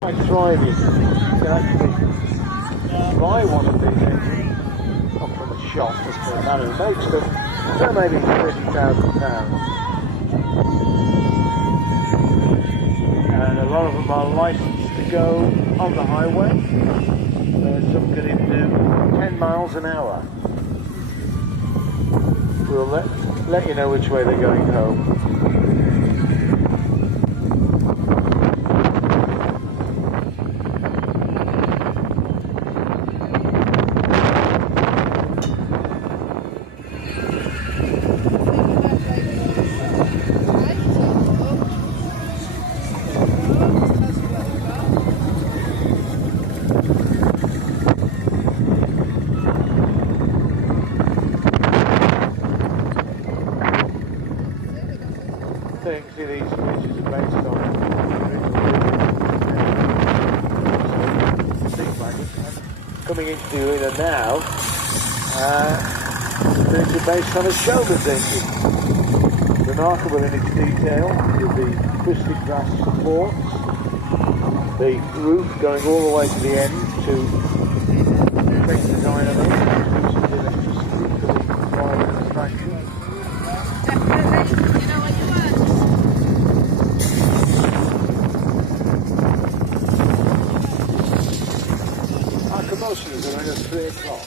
I tried it. You can actually buy one of these engines, not from a shop, but from a man who makes them. They're maybe £30,000. And a lot of them are licensed to go on the highway. Some can even do 10 miles an hour. We'll let you know which way they're going home. So you can see these pictures are based on coming into the arena now. These are based on a Showman's engine. Remarkable in its detail, with the twisted brass supports, the roof going all the way to the end to make the dynamo, produces the electricity for the drive and traction. Commotion is around 3 o'clock.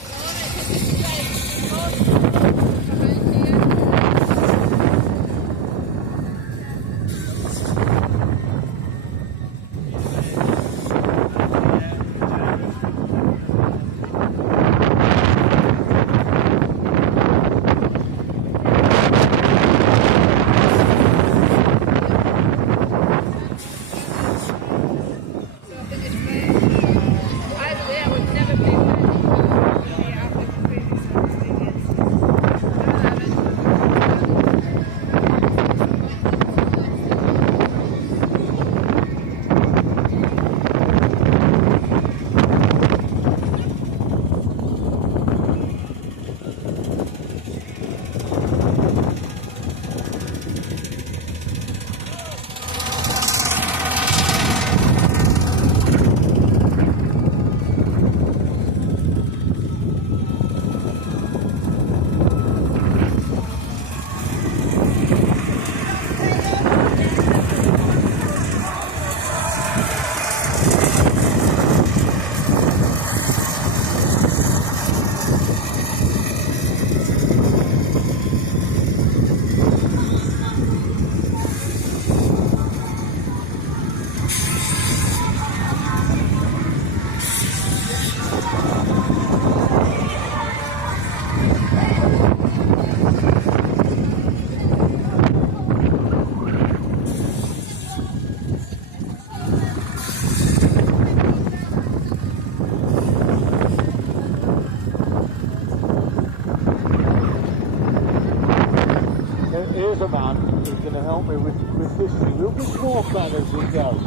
Here's a man who's going to help me with history. We'll just walk that as we go.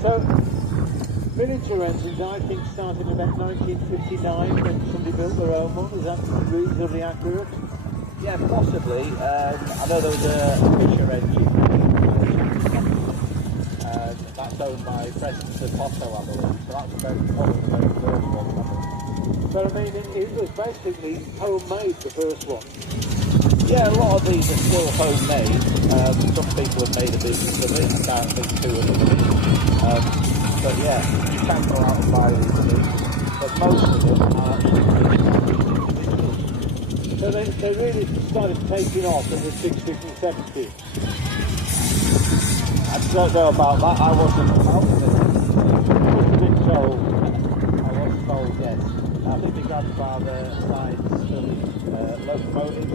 So, miniature engines, I think, started about 1959 when somebody built their own one. Is that reasonably accurate? Yeah, possibly. I know there was a Fisher engine. That's owned by President Otto, I believe. So that's about one of the very first ones, I think. But I mean, it was basically homemade, the first one. Yeah, a lot of these are still homemade. Some people have made a business of it, I can't think two of them. But yeah, you can go out and buy these things. But most of them are actually made by individuals. So they really started taking off in the 60s and 70s. I don't know about that, I wasn't out of it. I must have been told. I was told, yes. I think my grandfather died still locomotive,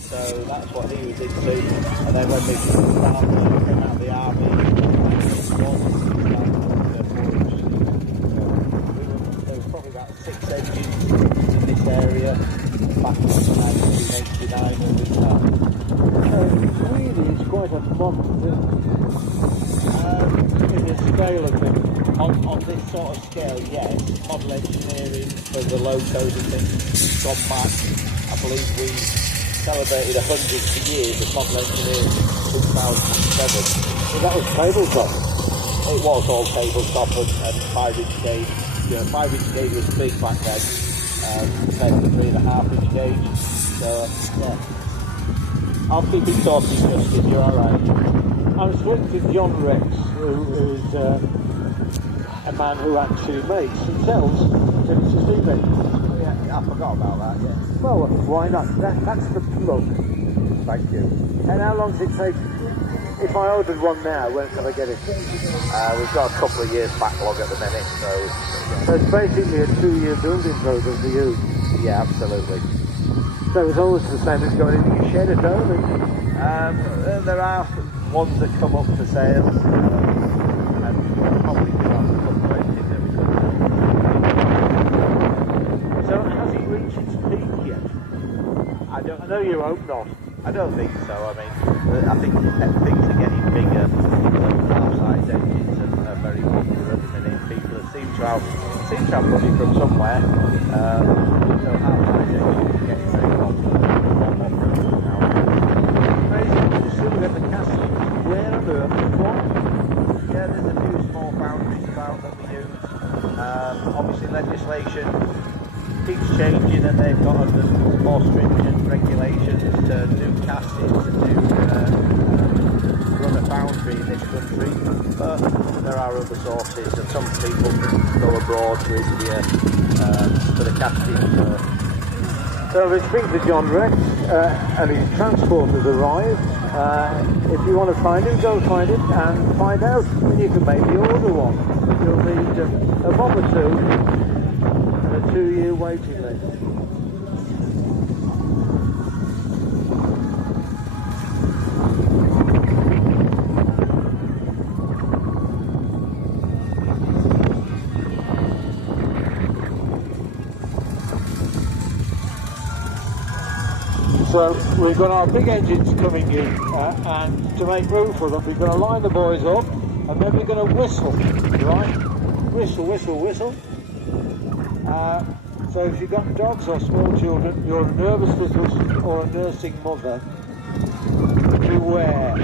so that's what he was into. And then when we came out of the army, there was probably about 6 engines in this area back in 1989 when we started. So really, it's quite a modern thing. In the scale of things. On this sort of scale, yes. Model engineering for the locos and things gone back. I believe we celebrated 100 years of model engineering in 2007. Well, that was tabletop. It was all tabletop and 5-inch gauge. You know, 5-inch gauge was big back then, compared to 3.5-inch gauge. So, yeah. I'll keep it talking, Justin, you're alright. I'm speaking to John Rex, who's a man who actually makes and sells Genesis steam engines. Yeah, I forgot about that, yeah. Well, why not? That's the plug. Thank you. And how long does it take? If I ordered one now, when can I get it? We've got a couple of years backlog at the minute, so... So it's basically a 2-year building program for you. Yeah, absolutely. So it's always the same as going into your shed at home. There are ones that come up for sale, and we'll probably do have a couple of engines that we could do. So has it reached its peak yet? I know you hope not. I don't think so. I mean, I think things are getting bigger. Half-size engines are very popular at the minute. People seem to have money from somewhere. So half-size engines are getting very popular. Amazing. You still get the castings. Where on earth? What? Yeah, there's a few small foundries about that we use. Obviously, legislation keeps changing, and they've got under more stringent regulations to do castings and to run a foundry in this country. But there are other sources, and some people can go abroad with for the castings. So we're speaking to John Rex, and his transport has arrived. If you want to find him, go find him and find out. And you can maybe order one. You'll need a bob or two and a 2-year waiting list. So we've got our big engines coming in, and to make room for them, we're going to line the boys up, and then we're going to whistle, right? Whistle, whistle, whistle. So if you've got dogs or small children, you're a nervous little or a nursing mother, beware.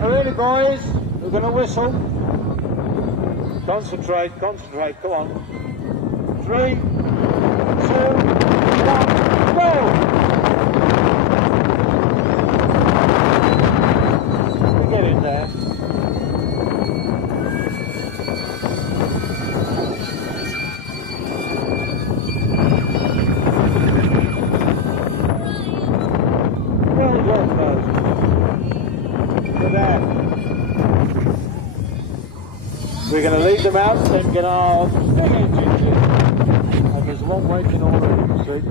Ready, boys? We're going to whistle. Concentrate, concentrate. Come on. 3, 2, 1, go! We get in there. Well done, Moses. We're going to lead them out and then get our big engines in. And there's one waiting already, you see.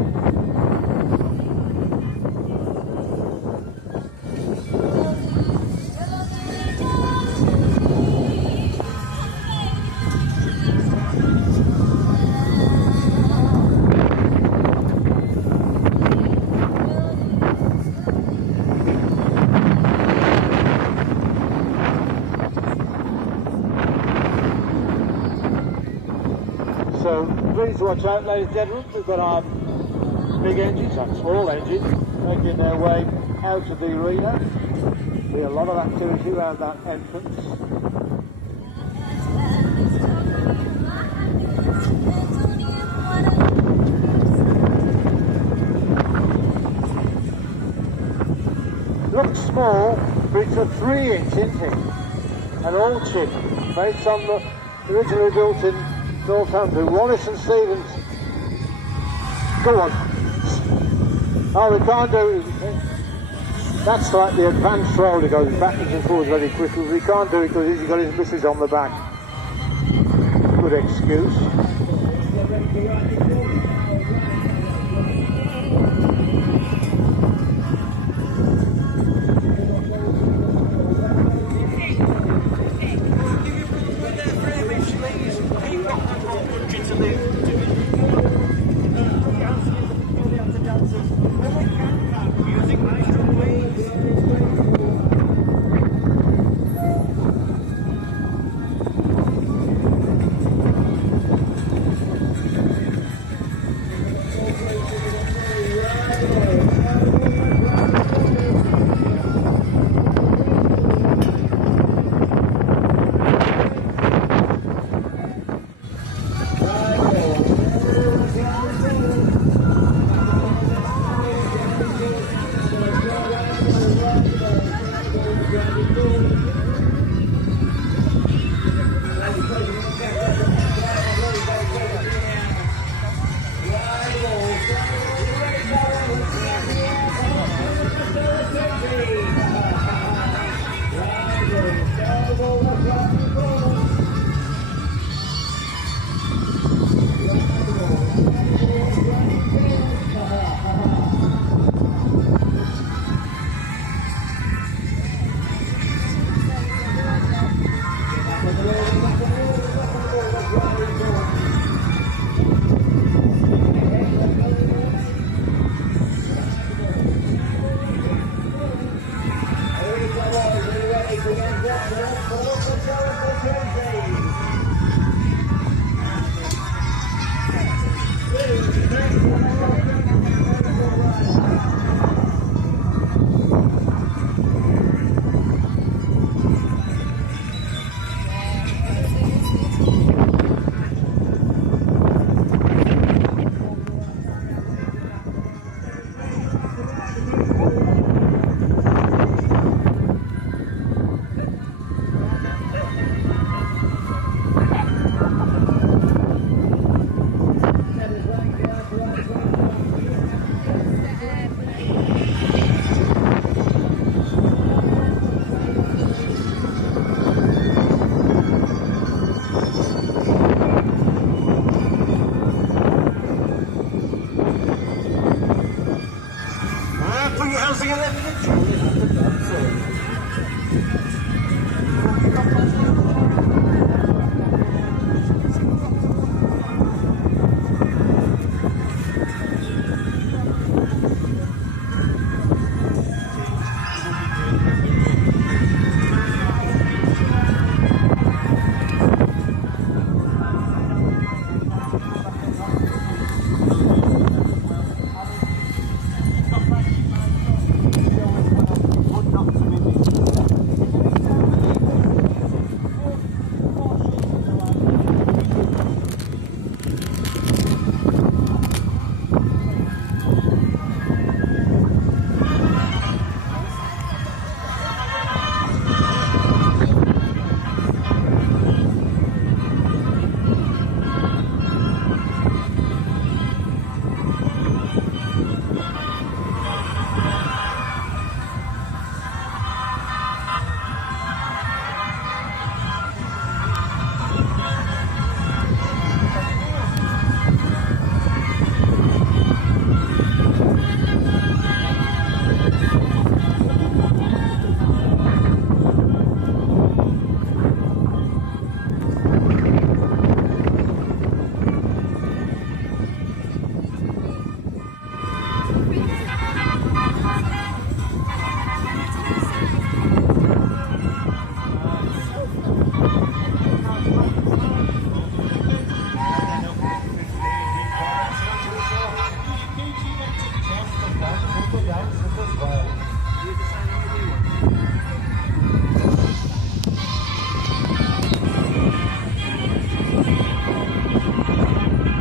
So please watch out, ladies and gentlemen. We've got our big engines and small engines making their way out of the arena. There'll be a lot of activity around that entrance. Looks small, but it's a 3-inch, isn't it? An old chip, made originally built in Northampton. Wallace and Stevens. Go on. Oh, we can't do it. That's like the advanced roller, goes backwards and forwards very quickly. We can't do it because he's got his missus on the back. Good excuse.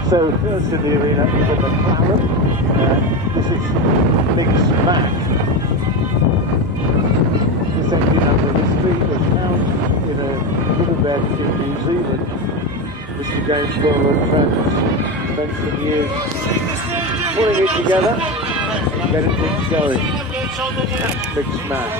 So first in the arena is a McLaren. This is Big Smack. This engine has a history. It was found in a little bed in New Zealand. Mr. James Worland spent some years putting it together and getting things going. That's Big Smack.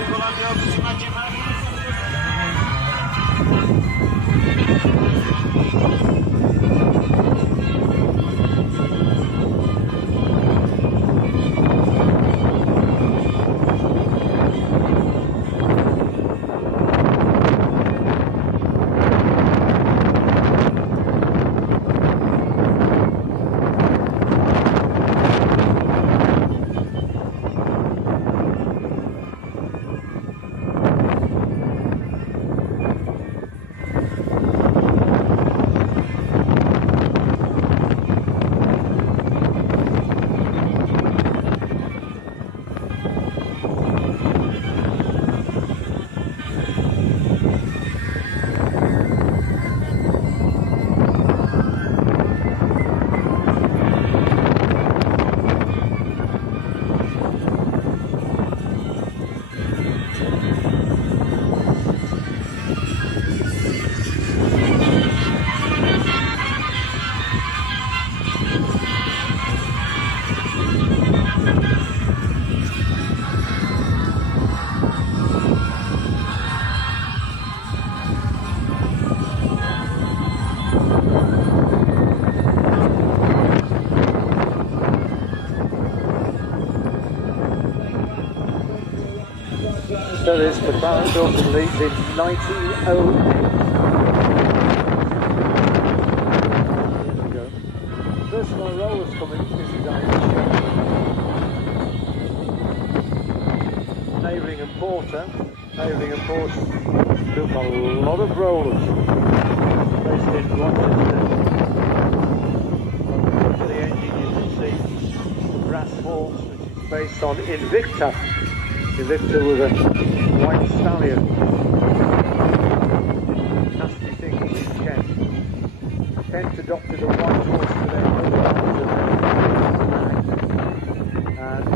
So this McLaren Dorking leads in 1908. There we go. First one rollers coming. This is Navering and Porter. Navering and Porter built a lot of rollers based in Rochester. Look at the engine, you can see horse which is based on Invicta. Invicta was a white stallion. Nasty things in Kent. Kent adopted a white horse for their mother and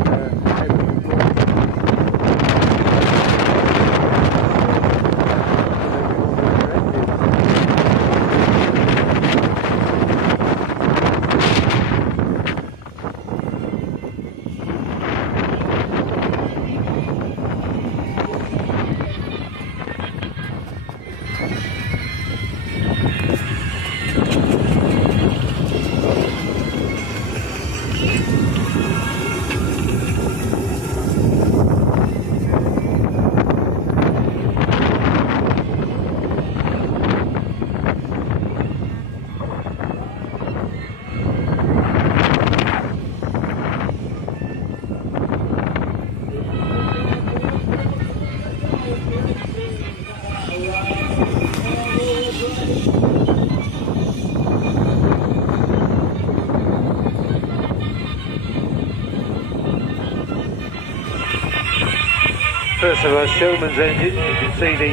first of our Showman's engine. You can see the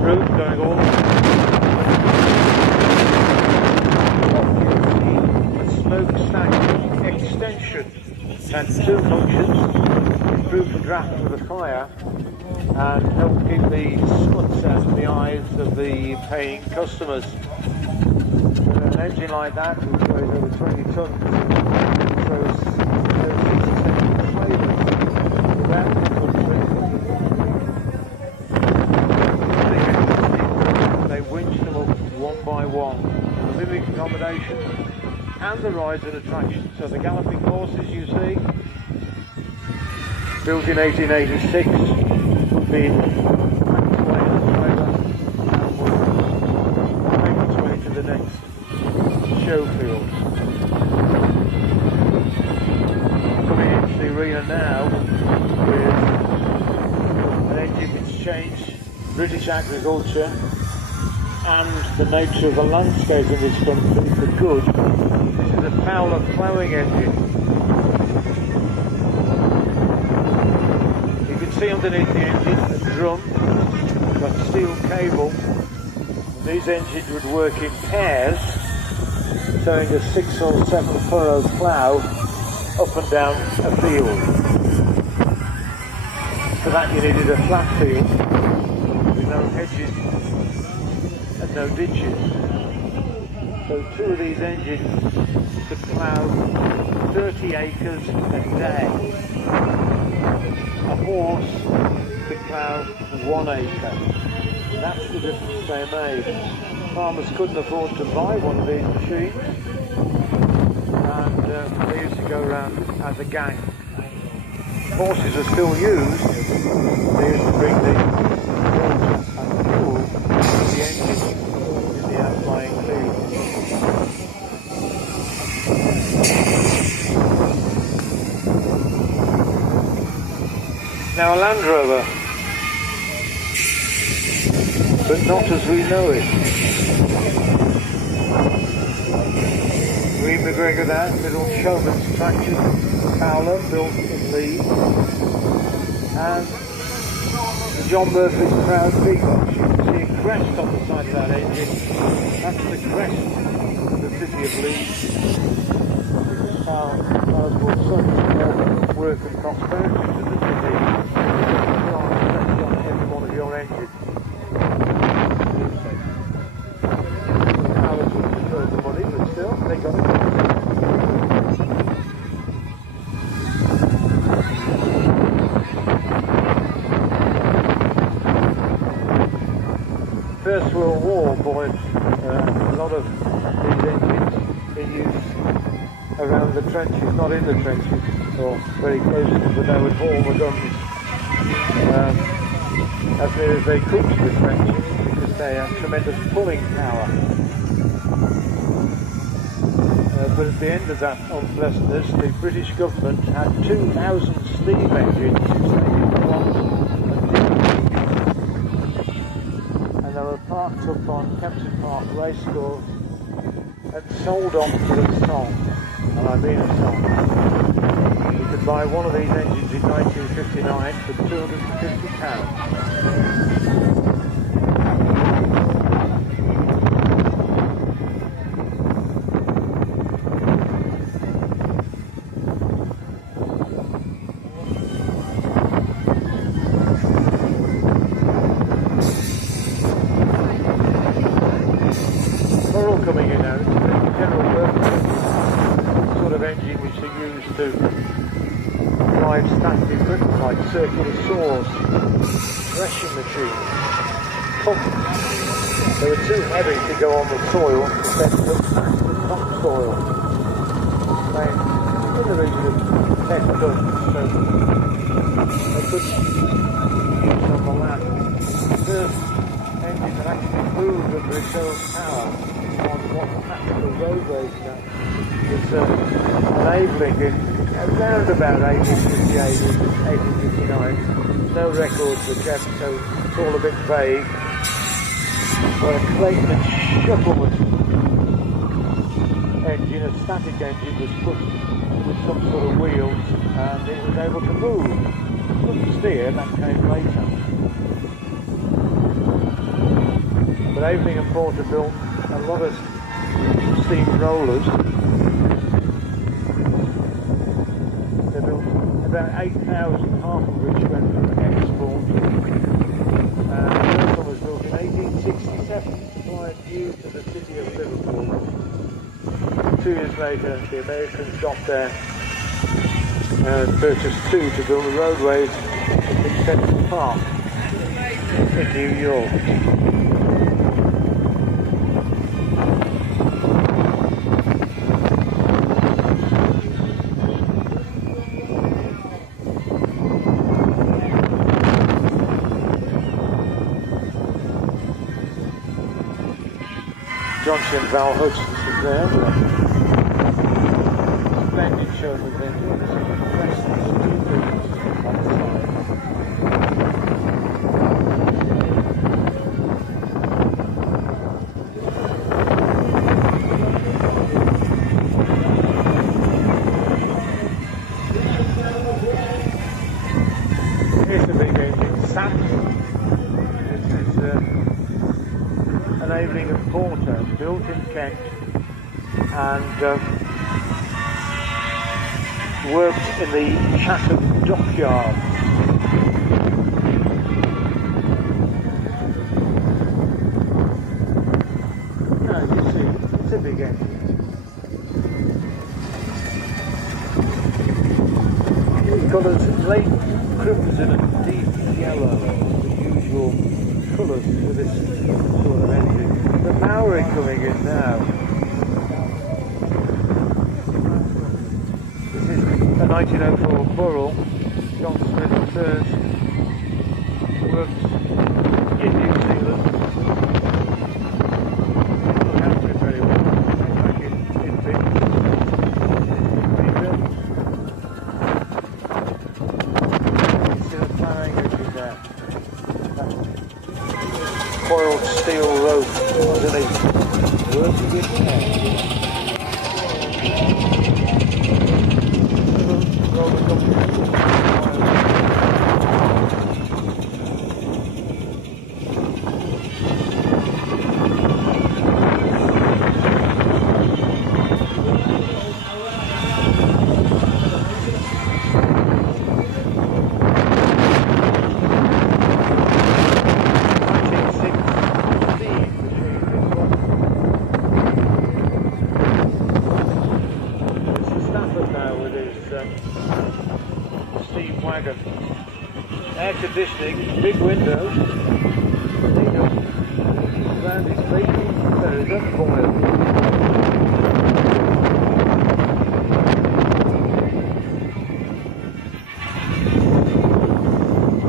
roof going all the smokestack extension. Had two functions: improve the draft of the fire and help keep the smuts out of the eyes of the paying customers. An engine like that, which weighs over 20 tons, throws 6 flavours. They winch them up one by one. The living accommodation and the rides and attractions. So the galloping horses you see, built in 1886, would be on its way to the next show field. Coming into the arena now with an engine which changed British agriculture and the nature of the landscape in this country for good. This is a Fowler ploughing engine. You can see underneath the engine a drum, got steel cable. These engines would work in pairs, towing a 6 or 7 furrow plough up and down a field. For that you needed a flat field with no hedges and no ditches. So 2 of these engines could plough 30 acres a day. A horse could plough 1 acre. That's the difference they made. Farmers couldn't afford to buy one of these machines, and they used to go around as a gang. Horses are still used. They used to bring the water and fuel to the engine in the outlying field. Now a Land Rover, but not as we know it. Reed McGregor there, little Showman's traction, Fowler built in Leeds, and John Murphy's Proud Peacock. You can see a crest on the side of that engine. That's the crest of the city of Leeds. Because Fowler's brought so much more work and prosperity to the city. It's on every one of your engines. Fowler's would prefer the money, but still, they got it. First World War brought a lot of these engines in use around the trenches, not in the trenches, or very close to them, but they would haul the guns as near as they could to the trenches because they have tremendous pulling power. But at the end of that unpleasantness, the British government had 2,000 steam engines which they didn't want and they were parked up on Kempton Park Racecourse and sold on for the song. and I've been inside. You could buy one of these engines in 1959 for £250. Coming in now, it's a general purpose sort of engine which they use to drive standard equipment like circular saws, threshing machines, pumps. They were too heavy to go on the soil, so they ended up packed in topsoil. Weighing in the region of 10 tons, so they couldn't use on the land. The first engine that actually moved under its own power on what practical roadways now was enabling it around about 1858, 1859. No records were kept, so it's all a bit vague. Where a Clayton and Shuttleman engine, a static engine, was put with some sort of wheels and it was able to move. It couldn't steer, that came later. But Aveling and Porter built a lot of steam rollers. They built about 8,000, half of which went for export. The first one was built in 1867, flying due to the city of Liverpool. 2 years later, the Americans got there and purchased 2 to build the roadways in Central Park in New York. Johnson and Val Hudson is there with a splendid Showman engine. There's some stupid on the side. Here's the big engine, Samson. This is an Aveling and Porter, built in Kent and worked in the Chatham dockyard. Now you see, it's a big engine. It colours late crimson and deep yellow, the usual colours for this sort of engine. The Maori coming in now. This is a 1904 Burrell, John Smith III, worked in New Zealand. Didn't handle it very well, back in Whitby. See the ploughing engine there. Coiled steel rope underneath. Working in there. Roller company. Steam wagon. Air conditioning, big windows. Around his feet, there is unboiled.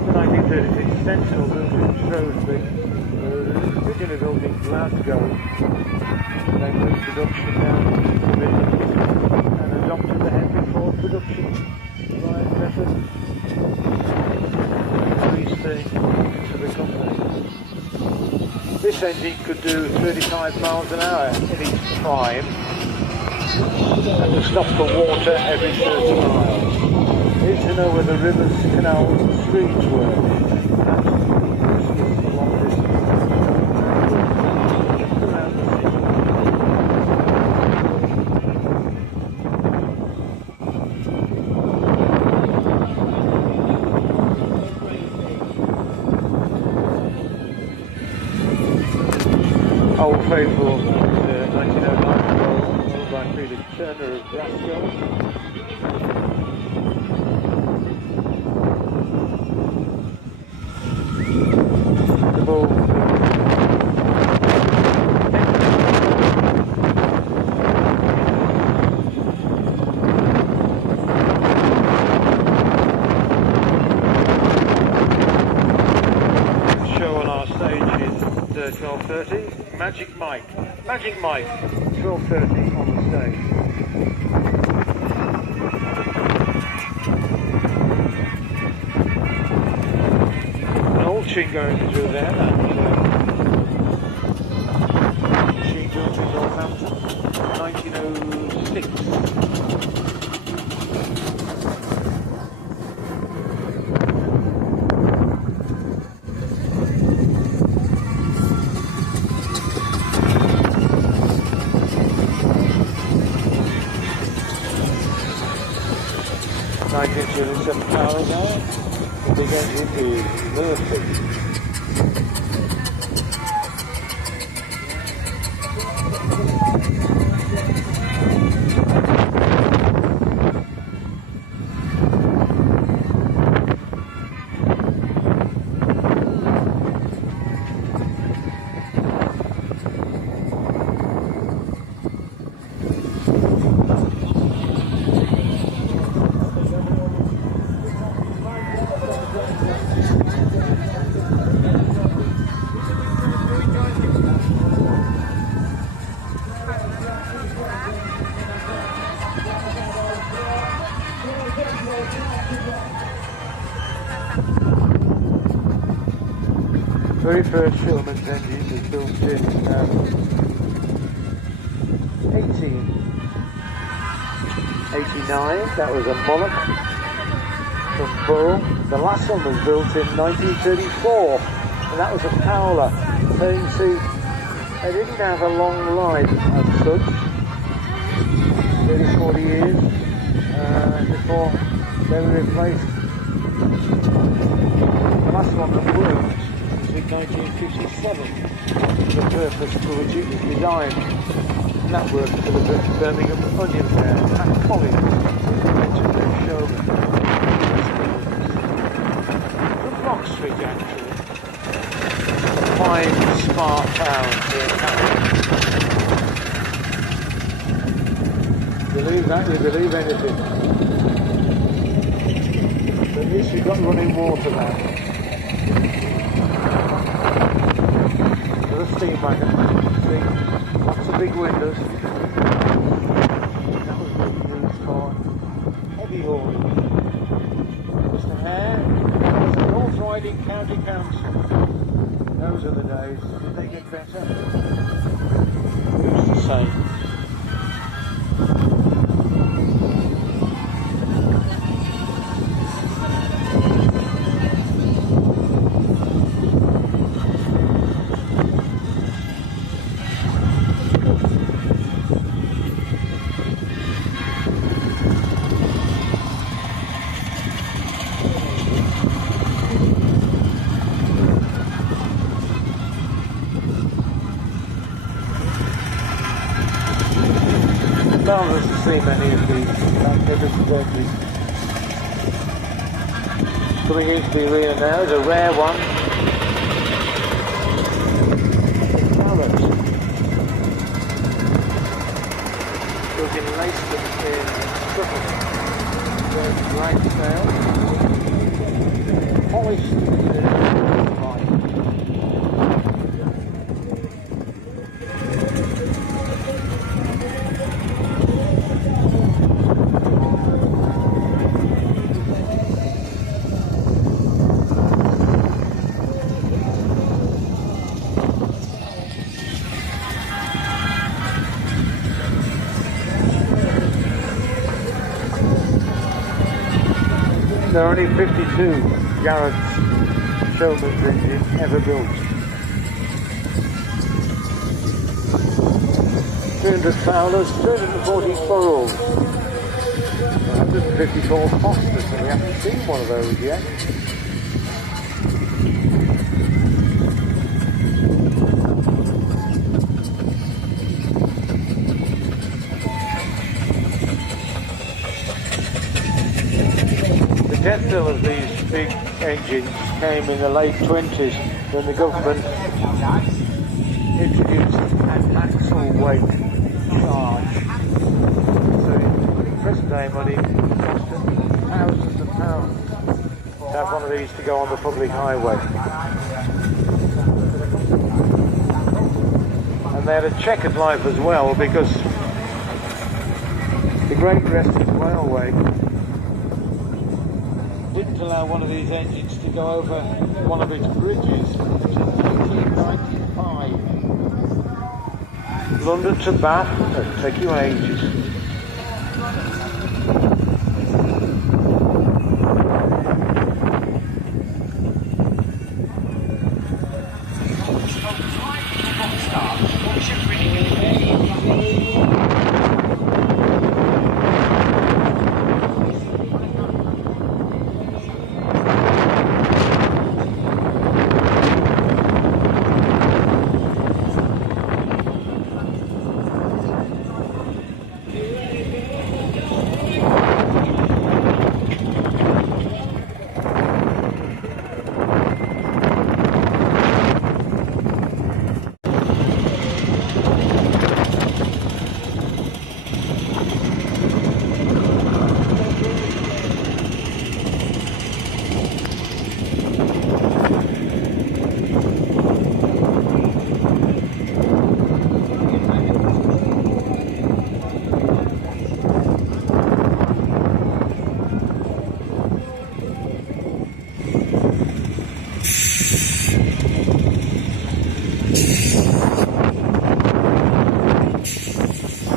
The 1936 Sentinel built in Shrewsbury, originally built in Glasgow, then moved production down to the Midlands and adopted the Henry Ford production line method. Increased into the company. This engine could do 35 miles an hour in its prime. and to stop for water every 30 miles. Need to know where the rivers, canals and streams were. Absolutely useless for long distance. Just around the city. Old Faithful, 1909, owned by Felix Turner of Brasco. The bull. Show on our stage is 12:30. Magic Mike, 12:30 on the stage. An old machine going through there, that machine built in Northampton, 1906. 1907 power now. The big engine is Murphy. Very first Showman's engine was built in 1889. That was a Monarch from Bull. The last one was built in 1934, and that was a Fowler. So you can see they didn't have a long life as such, 30, 40 years before they were replaced. The last one that worked in 1957, the purpose for which it was designed, and that worked for the Birmingham Onion Fair and Collins, legendary Showman. From Block Street, actually, a fine, smart town here in Canada. Believe that, you believe anything. But at least you've got running water now. Steam wagon, see, lots of big windows. That was used for heavy haulage. Mr. Hare, the North Riding County Council. Those are the days. Did they get better? It's the same. Down to see many of these magnificent coming into the arena now is a rare one. The Carrot. Built in Leicester in Suffolk. There's great sail. Polished to the line. There are only 52 Garrett's Showman's engines ever built. 300 Fowlers, 240 Burrells, 154 Fosters, and we haven't seen one of those yet. The death knell of these big engines came in the late 20s when the government introduced an axle weight charge. So in present day money it cost thousands of pounds to have one of these to go on the public highway. And they had a checkered life as well, because the Great Western Railway didn't allow one of these engines to go over one of its bridges until 1995. London to Bath, that'll take you ages.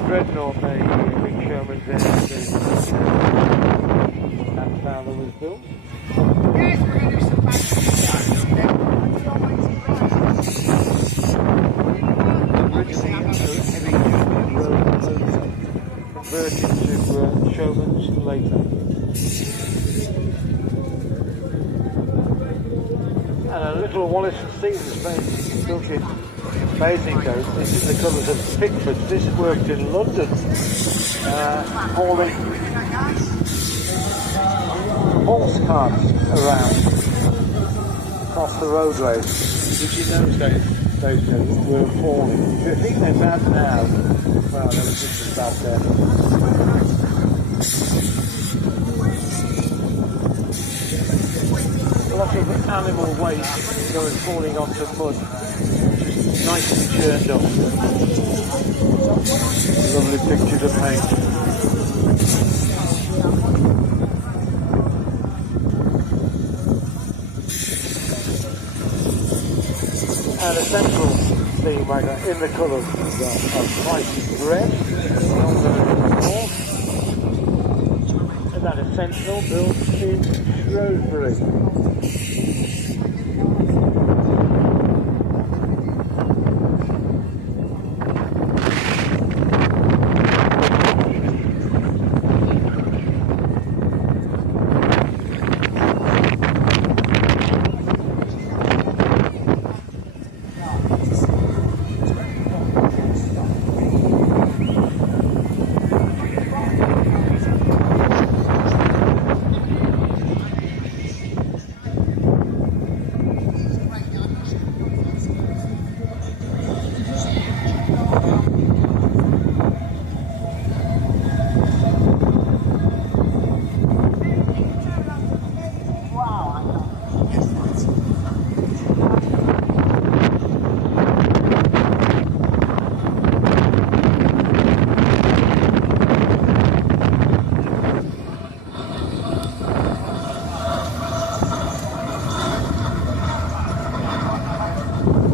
Dreadnought, a big Showman's engine that Fowler was built. Yes, we're going to do some Originally a heavy road motor, converted to Showman's later. And a little Wallace and Stevens built in Basingstoke. This is the colours of Pickford. This worked in London, hauling horse carts around across the roadways, which in those days were falling. If you think they're bad now, well, they were just as bad then. A lot of animal waste going falling onto mud, just nice and churned up. Lovely pictures of paint. And a central steam wagon in the colours of white red, silver and and that is Sentinel built in Shrewsbury.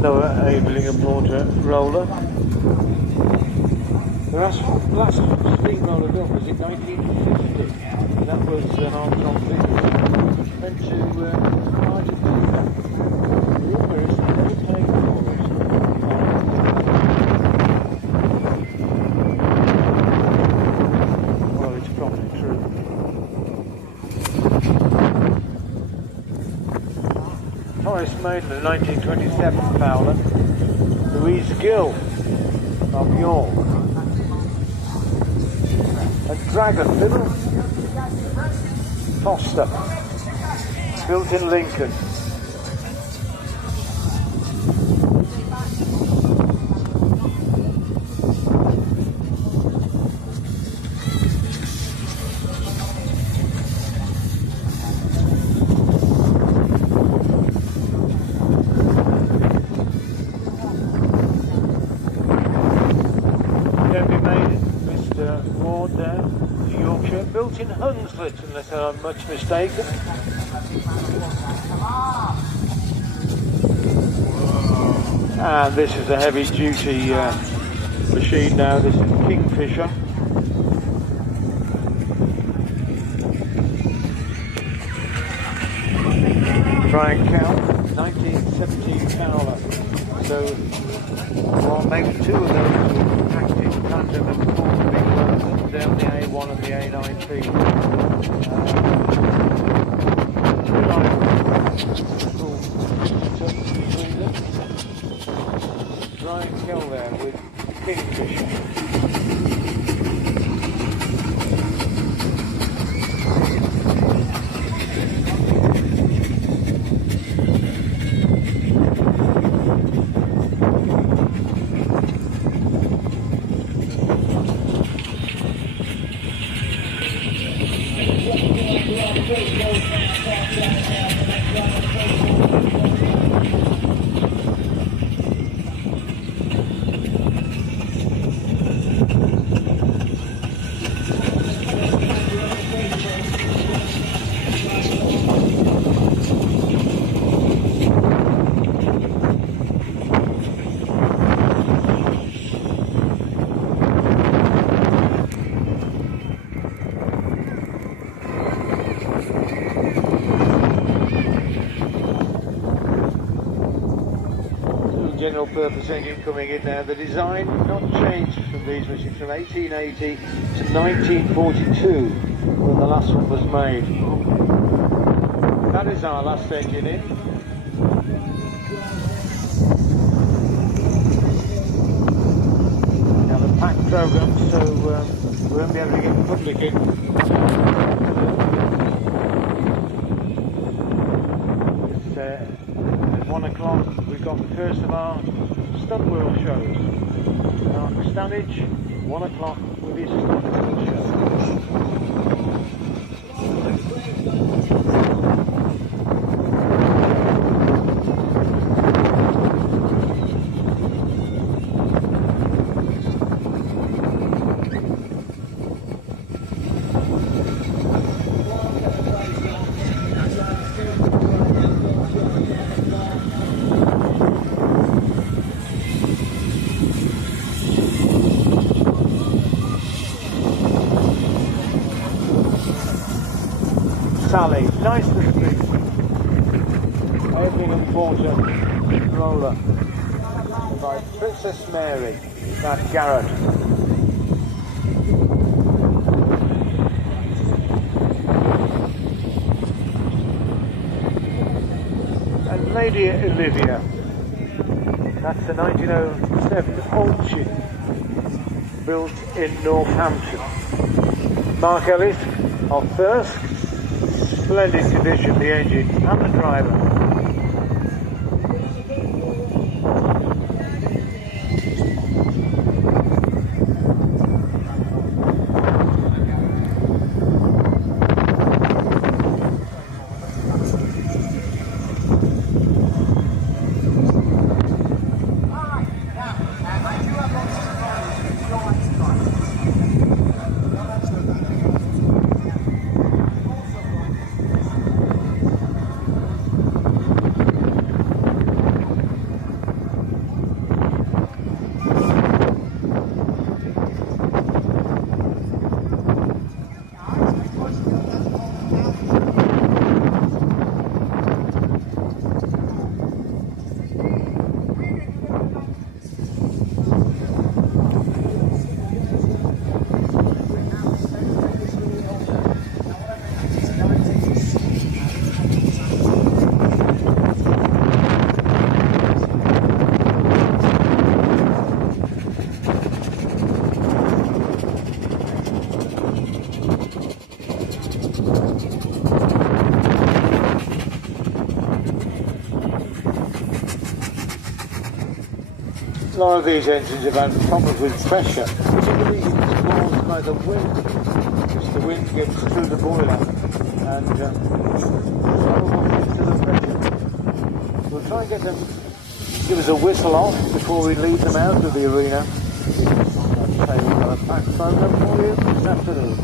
Enabling a mortar roller. The last steam roller built was in 1950. That was an Armstrong Vickers. this made in the 1927 Fowler. Louise Gill of York. And Dragon Fiddle, Foster, built in Lincoln. Built in Hunslet, unless I'm much mistaken. And this is a heavy duty machine now. This is Kingfisher. Try and count, 1917 Fowler. So, well, maybe two of those were active tandem and four big ones down the A1 and the A9 feet. Try and kill there with Kingfisher. General purpose engine coming in now. The design not changed from these machines from 1880 to 1942 when the last one was made. That is our last engine in. Now the packed programme, so we won't be able to get the public in. At 1 o'clock we've got the first of our stunt wheel shows. Mark Stanage, 1 o'clock with his stunt wheel show. Sally, nice to speak. Opening and water roller by Princess Mary, that Garrett. And Lady Olivia, that's the 1907 Altchin, built in Northampton. Mark Ellis of Thirsk. Splendid condition, the engine and the driver. A lot of these engines have had problems with pressure, typically caused by the wind. Just the wind gets through the boiler and to the pressure. We'll try and get them, give us a whistle off before we lead them out of the arena. I'll say we've got a packed program for you this afternoon.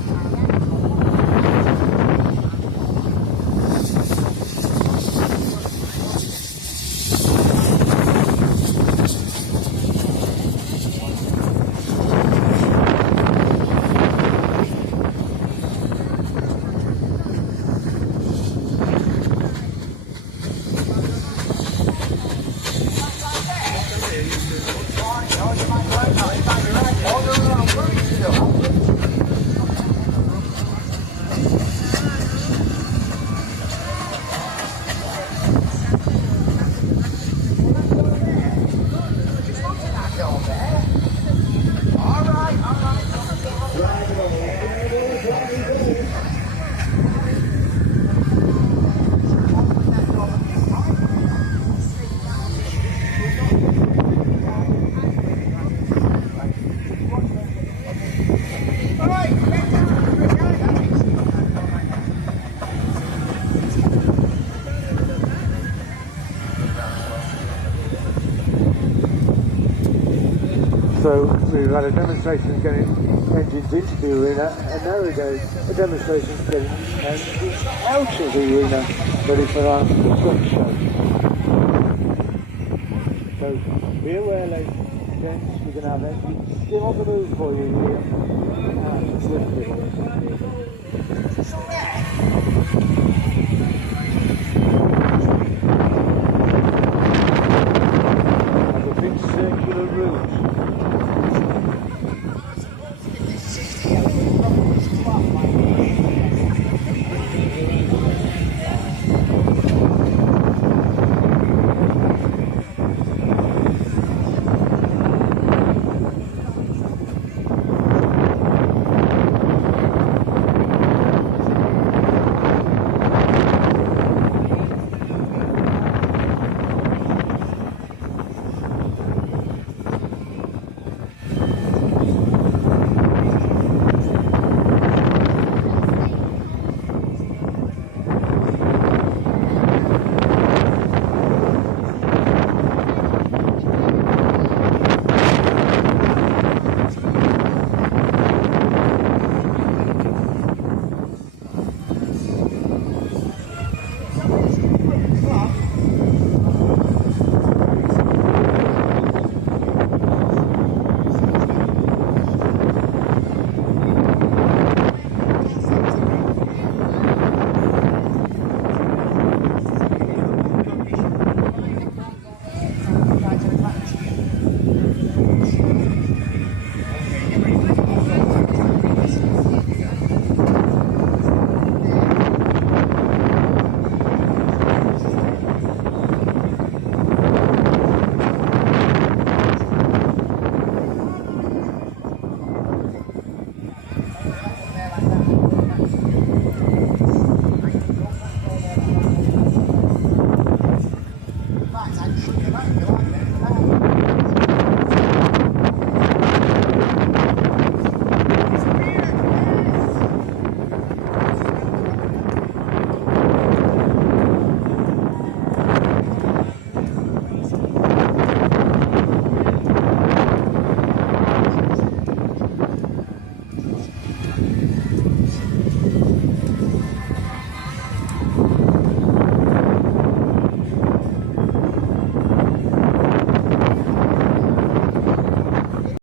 So we've had a demonstration of getting engines into the arena, and now we're doing a demonstration of getting engines out of the arena, ready for our quick show. So be aware, ladies and gents, we're going to have engines still on the move for you here at Whitby. Have a big circular route.